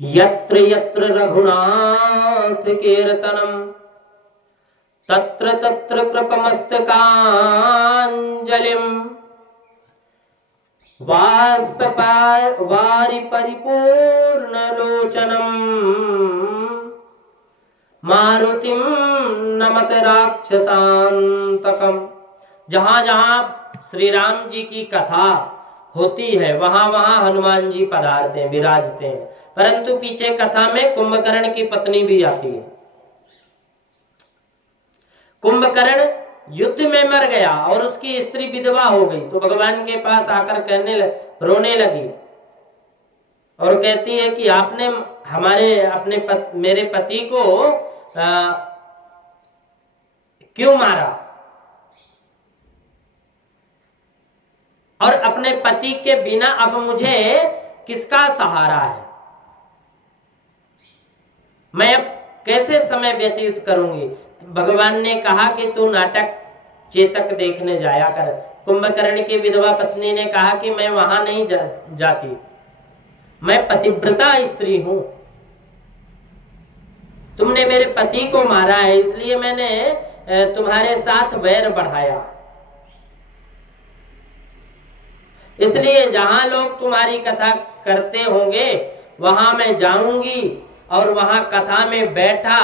यत्र यत्र रघुनाथ कीर्तनम तत्र तत्र कृपमस्तकाञ्जलिं वाष्पवारि परिपूर्णलोचनम् मारुतिं नमत राक्षसान्तकम्। जहाँ जहाँ श्री राम जी की कथा होती है वहां वहां हनुमान जी पधारते हैं, विराजते हैं। परंतु पीछे कथा में कुंभकर्ण की पत्नी भी आती है। कुंभकर्ण युद्ध में मर गया और उसकी स्त्री विधवा हो गई, तो भगवान के पास आकर रोने लगी और कहती है कि आपने मेरे पति को क्यों मारा और अपने पति के बिना अब मुझे किसका सहारा है, मैं अब कैसे समय व्यतीत करूंगी। भगवान ने कहा कि तू नाटक चेतक देखने जाया कर। कुंभकर्ण की विधवा पत्नी ने कहा कि मैं वहां नहीं जाती, मैं पतिव्रता स्त्री हूं, तुमने मेरे पति को मारा है इसलिए मैंने तुम्हारे साथ वैर बढ़ाया, इसलिए जहां लोग तुम्हारी कथा करते होंगे वहां मैं जाऊंगी और वहां कथा में बैठा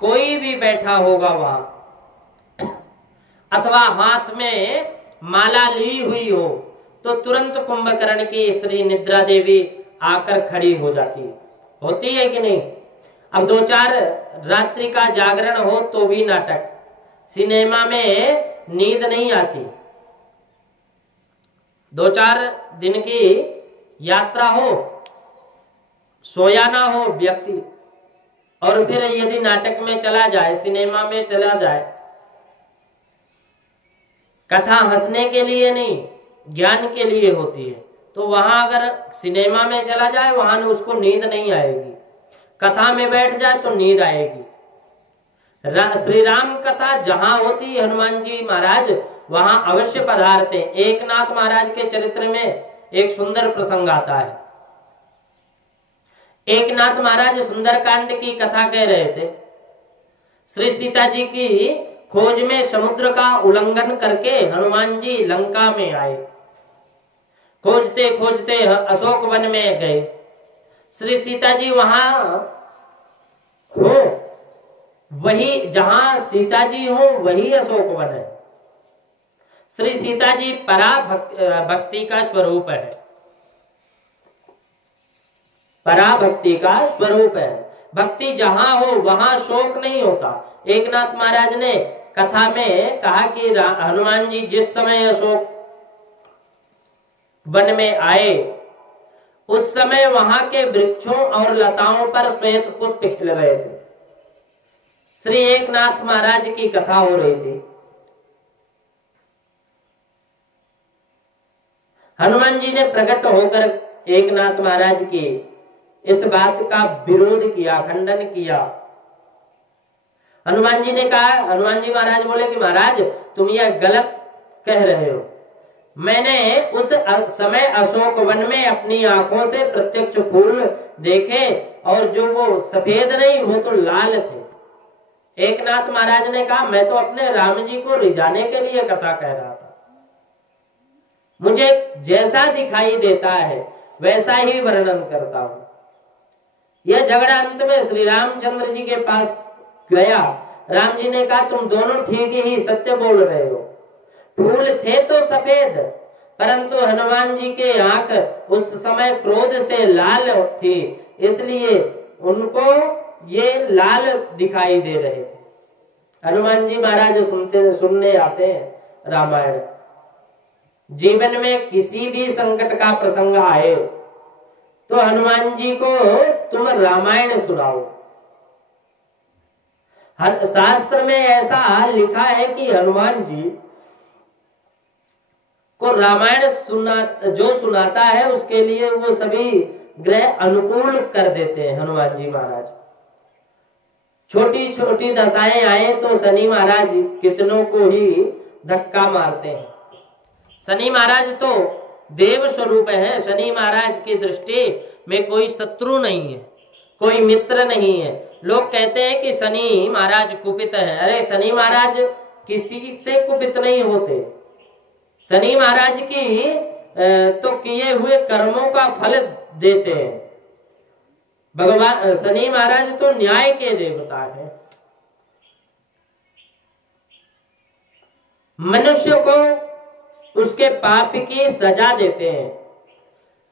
कोई भी बैठा होगा वहां अथवा हाथ में माला ली हुई हो तो तुरंत कुंभकर्ण की स्त्री निद्रा देवी आकर खड़ी हो जाती है। होती है कि नहीं। अब 2-4 रात्रि का जागरण हो तो भी नाटक, सिनेमा में नींद नहीं आती, 2-4 दिन की यात्रा हो, सोया ना हो व्यक्ति, और फिर यदि नाटक में चला जाए, सिनेमा में चला जाए, कथा हंसने के लिए नहीं ज्ञान के लिए होती है, तो वहां अगर सिनेमा में चला जाए वहां उसको नींद नहीं आएगी, कथा में बैठ जाए तो नींद आएगी। श्री राम कथा जहां होती है हनुमान जी महाराज वहां अवश्य पधारते। एकनाथ महाराज के चरित्र में एक सुंदर प्रसंग आता है। एकनाथ महाराज सुंदरकांड की कथा कह रहे थे। श्री सीता जी की खोज में समुद्र का उल्लंघन करके हनुमान जी लंका में आए। खोजते खोजते अशोक वन में गए। श्री सीता जी वहां हो, वही जहां सीता जी हो वही अशोक वन है। श्री सीता जी परा भक्ति का स्वरूप है, पराभक्ति का स्वरूप है। भक्ति जहां हो वहां शोक नहीं होता। एकनाथ महाराज ने कथा में कहा कि हनुमान जी जिस समय अशोक वन में आए उस समय वहां के वृक्षों और लताओं पर श्वेत पुष्प खिल रहे थे। श्री एकनाथ महाराज की कथा हो रही थी। हनुमान जी ने प्रकट होकर एकनाथ महाराज की इस बात का विरोध किया, खंडन किया। हनुमान जी ने कहा, हनुमान जी महाराज बोले कि महाराज तुम यह गलत कह रहे हो। मैंने उस समय अशोक वन में अपनी आंखों से प्रत्यक्ष फूल देखे और जो वो सफेद नहीं वो तो लाल थे। एकनाथ महाराज ने कहा मैं तो अपने राम जी को रिझाने के लिए कथा कह रहा था, मुझे जैसा दिखाई देता है वैसा ही वर्णन करता हूं। यह झगड़ा अंत में श्री रामचंद्र जी के पास गया। राम जी ने कहा तुम दोनों ठीक ही सत्य बोल रहे हो, फूल थे तो सफेद परंतु हनुमान जी के आंख उस समय क्रोध से लाल थी इसलिए उनको ये लाल दिखाई दे रहे थे। हनुमान जी महाराज सुनने आते हैं रामायण। जीवन में किसी भी संकट का प्रसंग आए तो हनुमान जी को तुम रामायण सुनाओ। शास्त्र में ऐसा लिखा है कि हनुमान जी को रामायण जो सुनाता है उसके लिए वो सभी ग्रह अनुकूल कर देते हैं। हनुमान जी महाराज छोटी छोटी दशाएं आए तो शनि महाराज कितनों को ही धक्का मारते हैं। शनि महाराज तो देव स्वरूप है, शनि महाराज की दृष्टि में कोई शत्रु नहीं है। कोई मित्र नहीं है। लोग कहते हैं कि शनि महाराज कुपित है। अरे शनि महाराज किसी से कुपित नहीं होते। शनि महाराज की तो किए हुए कर्मों का फल देते हैं। भगवान शनि महाराज तो न्याय के देवता है। मनुष्य को उसके पाप की सजा देते हैं।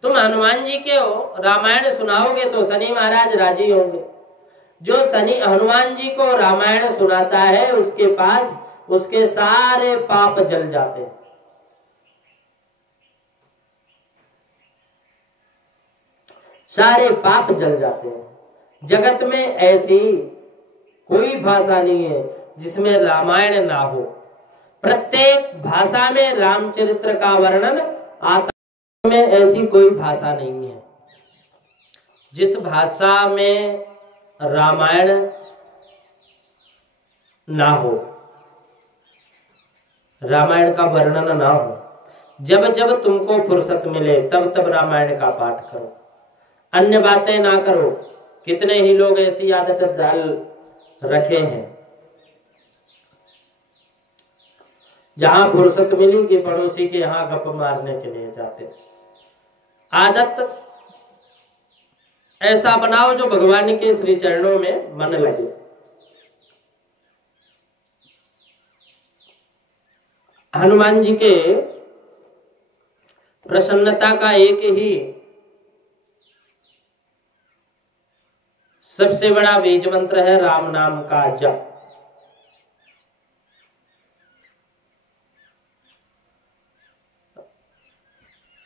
तुम हनुमान जी के रामायण सुनाओगे तो शनि महाराज राजी होंगे। जो शनि हनुमान जी को रामायण सुनाता है उसके पास उसके सारे पाप जल जाते हैं। सारे पाप जल जाते हैं। जगत में ऐसी कोई भाषा नहीं है जिसमें रामायण ना हो। प्रत्येक भाषा में रामचरित्र का वर्णन आता में ऐसी कोई भाषा नहीं है जिस भाषा में रामायण ना हो, रामायण का वर्णन ना हो। जब जब तुमको फुर्सत मिले तब तब रामायण का पाठ करो, अन्य बातें ना करो। कितने ही लोग ऐसी आदत डाल रखे हैं, जहां फुर्सत मिली कि पड़ोसी के यहाँ गप मारने चले जाते। आदत ऐसा बनाओ जो भगवान के श्री चरणों में मन लगे। हनुमान जी के प्रसन्नता का एक ही सबसे बड़ा बीज मंत्र है राम नाम का जप।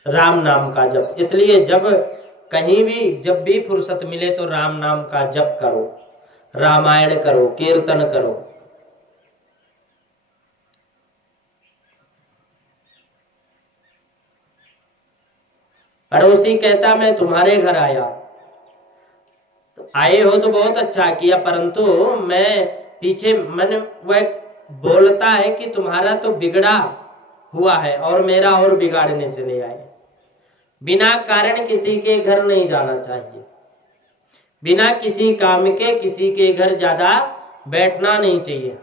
राम नाम का जप। इसलिए कहीं भी जब भी फुर्सत मिले तो राम नाम का जप करो, रामायण करो, कीर्तन करो। पड़ोसी कहता मैं तुम्हारे घर आया, तो आए हो तो बहुत अच्छा किया, परंतु मैं पीछे मन वह बोलता है कि तुम्हारा तो बिगड़ा हुआ है और मेरा और बिगाड़ने चले आए। बिना कारण किसी के घर नहीं जाना चाहिए। बिना किसी काम के किसी के घर ज्यादा बैठना नहीं चाहिए।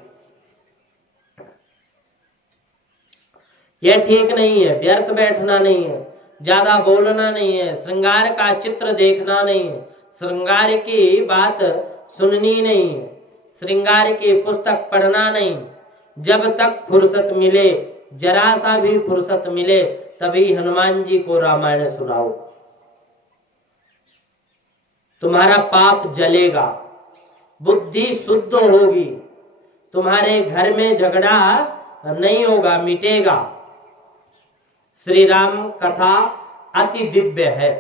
यह ठीक नहीं है। व्यर्थ बैठना नहीं है, ज्यादा बोलना नहीं है, श्रृंगार का चित्र देखना नहीं है, श्रृंगार की बात सुननी नहीं है, श्रृंगार की पुस्तक पढ़ना नहीं। जब तक फुर्सत मिले, जरा सा भी फुर्सत मिले, तभी हनुमान जी को रामायण सुनाओ। तुम्हारा पाप जलेगा, बुद्धि शुद्ध होगी, तुम्हारे घर में झगड़ा नहीं होगा, मिटेगा। श्री राम कथा अति दिव्य है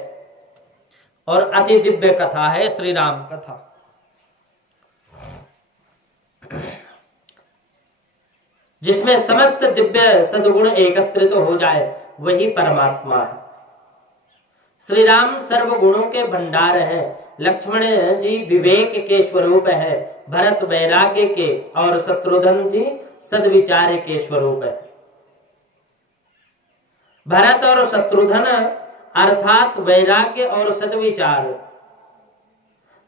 और अति दिव्य कथा है श्री राम कथा। जिसमें समस्त दिव्य सद्गुण एकत्रित हो जाए वही परमात्मा है। श्री राम सर्व गुणों के भंडार है। लक्ष्मण जी विवेक के स्वरूप है, भरत वैराग्य के और शत्रुघ्न जी सद्विचार के स्वरूप है। भरत और शत्रुघ्न अर्थात वैराग्य और सद्विचार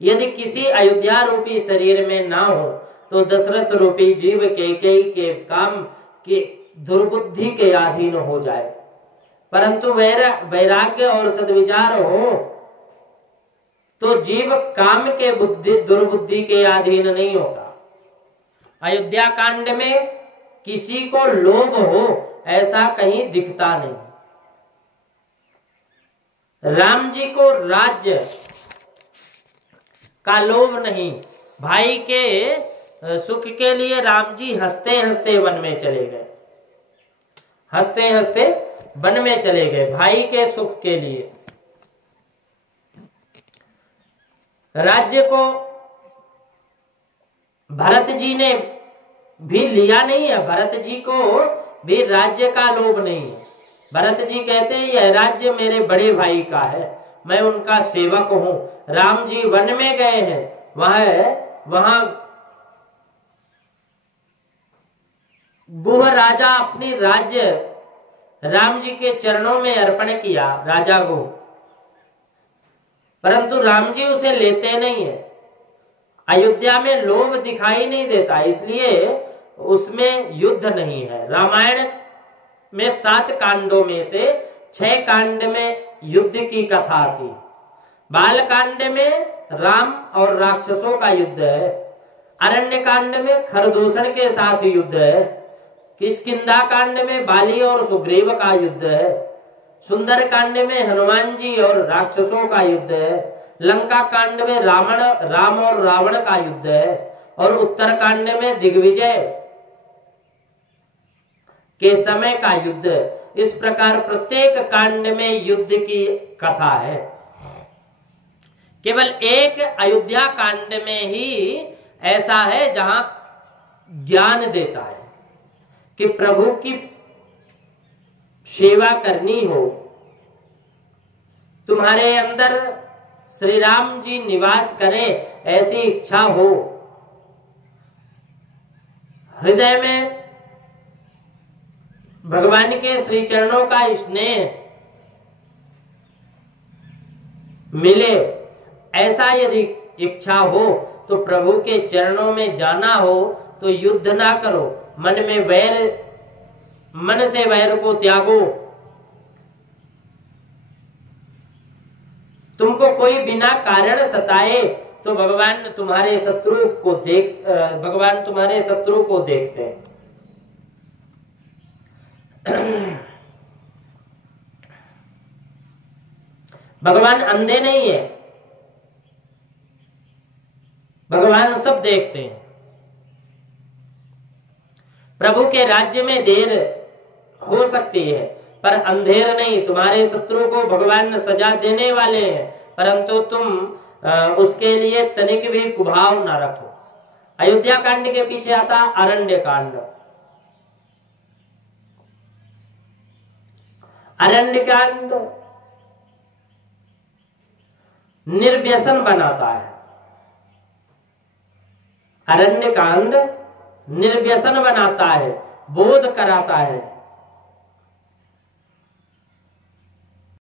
यदि किसी अयोध्या रूपी शरीर में ना हो तो दशरथ रूपी जीव कैकेयी के काम के दुर्बुद्धि के अधीन हो जाए। परंतु वैराग्य और सद्विचार हो तो जीव काम के दुर्बुद्धि के अधीन नहीं होता। अयोध्या कांड में किसी को लोभ हो ऐसा कहीं दिखता नहीं। राम जी को राज्य का लोभ नहीं। भाई के सुख के लिए राम जी हंसते हंसते वन में चले गए, हंसते हंसते वन में चले गए भाई के सुख के लिए। राज्य को भरत जी ने भी लिया नहीं है, भरत जी को भी राज्य का लोभ नहीं है। भरत जी कहते हैं यह राज्य मेरे बड़े भाई का है, मैं उनका सेवक हूं। राम जी वन में गए हैं, वहां गुह राजा अपनी राज्य राम जी के चरणों में अर्पण किया। राजा गुह परंतु राम जी उसे लेते नहीं है। अयोध्या में लोभ दिखाई नहीं देता, इसलिए उसमें युद्ध नहीं है। रामायण में 7 कांडों में से 6 कांड में युद्ध की कथा आती। बाल कांड में राम और राक्षसों का युद्ध है। अरण्य कांड में खरदूषण के साथ युद्ध है। किष्किंधा कांड में बाली और सुग्रीव का युद्ध है। सुंदर कांड में हनुमान जी और राक्षसों का युद्ध है। लंका कांड में राम और रावण का युद्ध है। और उत्तर कांड में दिग्विजय के समय का युद्ध है। इस प्रकार प्रत्येक कांड में युद्ध की कथा है। केवल एक अयोध्या कांड में ही ऐसा है जहां ज्ञान देता है कि प्रभु की सेवा करनी हो, तुम्हारे अंदर श्री राम जी निवास करें ऐसी इच्छा हो, हृदय में भगवान के श्री चरणों का स्नेह मिले, ऐसा यदि इच्छा हो तो प्रभु के चरणों में जाना हो तो युद्ध ना करो, मन से वैर को त्यागो। तुमको कोई बिना कारण सताए तो भगवान तुम्हारे शत्रु को देखते हैं। भगवान अंधे नहीं है, भगवान सब देखते हैं। प्रभु के राज्य में देर हो सकती है पर अंधेर नहीं। तुम्हारे शत्रु को भगवान सजा देने वाले हैं, परंतु तुम उसके लिए तनिक भी कुभाव ना रखो। अयोध्या कांड के पीछे आता अरण्य कांड। अरण्य कांड निर्व्यसन बनाता है। अरण्य कांड निर्व्यसन बनाता है, बोध कराता है।